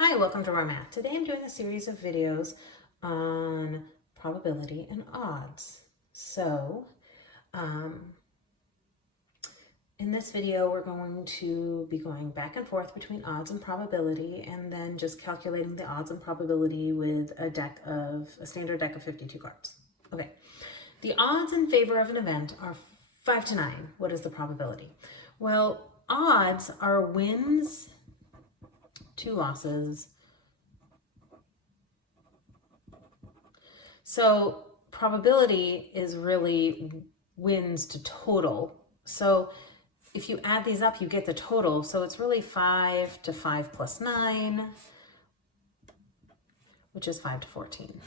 Hi, welcome to Raw Math. Today I'm doing a series of videos on probability and odds. Um, in this video, we're going to be going back and forth between odds and probability and then just calculating the odds and probability with a standard deck of 52 cards. Okay, the odds in favor of an event are 5 to 9. What is the probability? Well, odds are wins to losses. So probability is really wins to total. So if you add these up, you get the total. So it's really 5 to 5 plus 9, which is 5 to 14.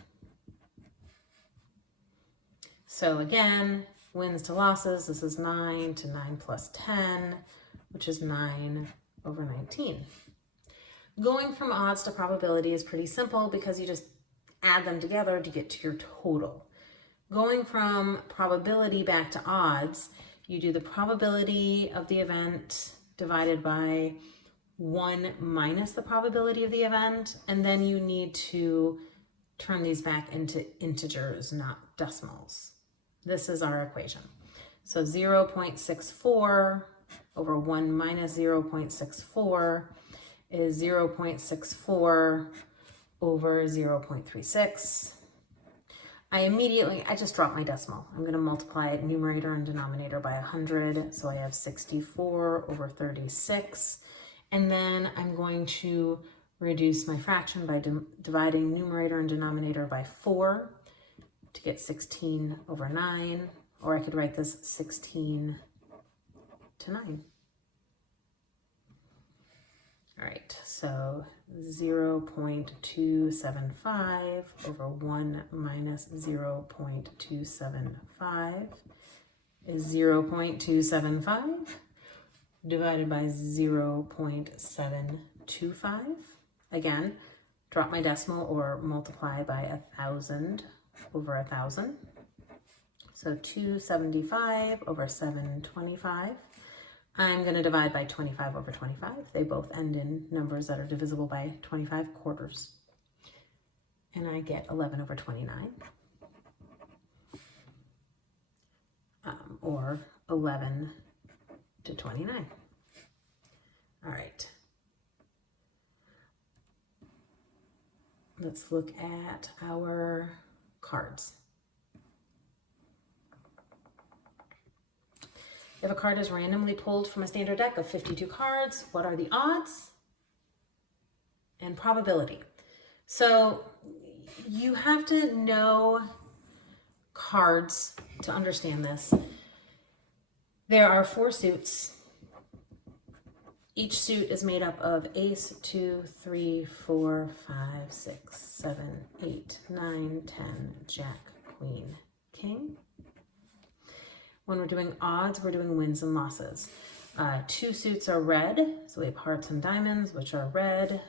So again, wins to losses, this is 9 to 9 plus 10, which is 9 over 19. Going from odds to probability is pretty simple because you just add them together to get to your total. Going from probability back to odds, you do the probability of the event divided by 1 minus the probability of the event, and then you need to turn these back into integers, not decimals. This is our equation. So 0.64 over 1 minus 0.64 is 0.64 over 0.36. I just dropped my decimal. I'm going to multiply numerator and denominator by 100. So I have 64 over 36. And then I'm going to reduce my fraction by dividing numerator and denominator by 4 to get 16 over 9. Or I could write this 16 to 9. All right, so 0.275 over 1 minus 0.275 is 0.275 divided by 0.725. Again, drop my decimal or multiply by 1,000 over 1,000. So 275 over 725. I'm going to divide by 25 over 25. They both end in numbers that are divisible by 25 quarters. And I get 11 over 29. Or 11 to 29. All right. Let's look at our cards. If a card is randomly pulled from a standard deck of 52 cards, what are the odds and probability? So you have to know cards to understand this. There are 4 suits. Each suit is made up of ace, 2, 3, 4, 5, 6, 7, 8, 9, 10, jack, queen, king. When we're doing odds, we're doing wins and losses. 2 suits are red, so we have hearts and diamonds, which are red.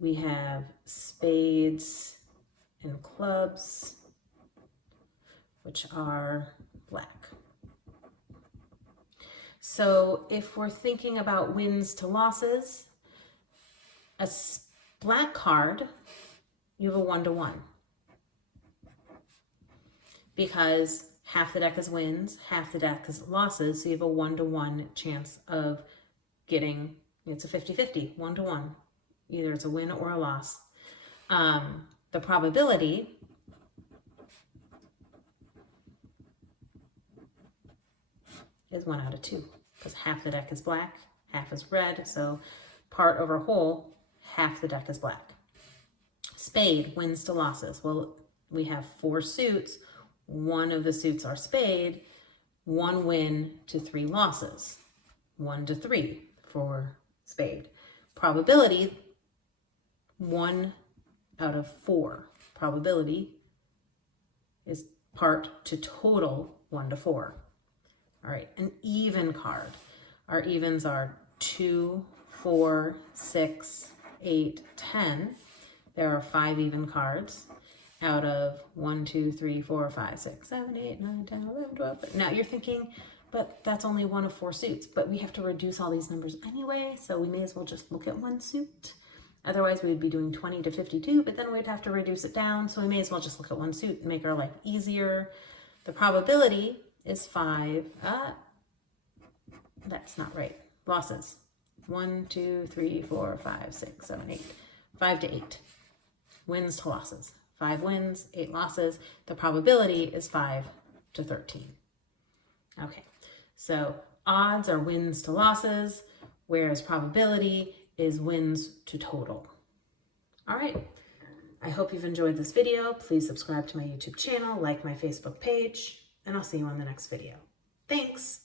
We have spades and clubs, which are black. So if we're thinking about wins to losses, a black card, you have a 1-to-1. Because half the deck is wins, half the deck is losses, so you have a 1-to-1 chance of getting, it's a 50-50, 1-to-1. Either it's a win or a loss. The probability is 1 out of 2, because half the deck is black, half is red, so part over whole, half the deck is black. Spade, wins to losses. Well, we have 4 suits. 1 of the suits are spade, 1 win to 3 losses, 1 to 3 for spade. Probability, 1 out of 4. Probability is part to total 1 to 4. All right, an even card. Our evens are 2, 4, 6, 8, 10. There are 5 even cards out of 1, 2, 3, 4, 5, 6, 7, 8, 9, 10, 11, 12. But now you're thinking, but that's only 1 of 4 suits. But we have to reduce all these numbers anyway, so we may as well just look at 1 suit. Otherwise, we'd be doing 20 to 52, but then we'd have to reduce it down. So we may as well just look at one suit and make our life easier. The probability is 5. That's not right. Losses. 1, 2, 3, 4, 5, 6, 7, 8. 5 to 8. Wins to losses. 5 wins, 8 losses. The probability is 5 to 13. Okay, so odds are wins to losses, whereas probability is wins to total. All right, I hope you've enjoyed this video. Please subscribe to my YouTube channel, like my Facebook page, and I'll see you on the next video. Thanks.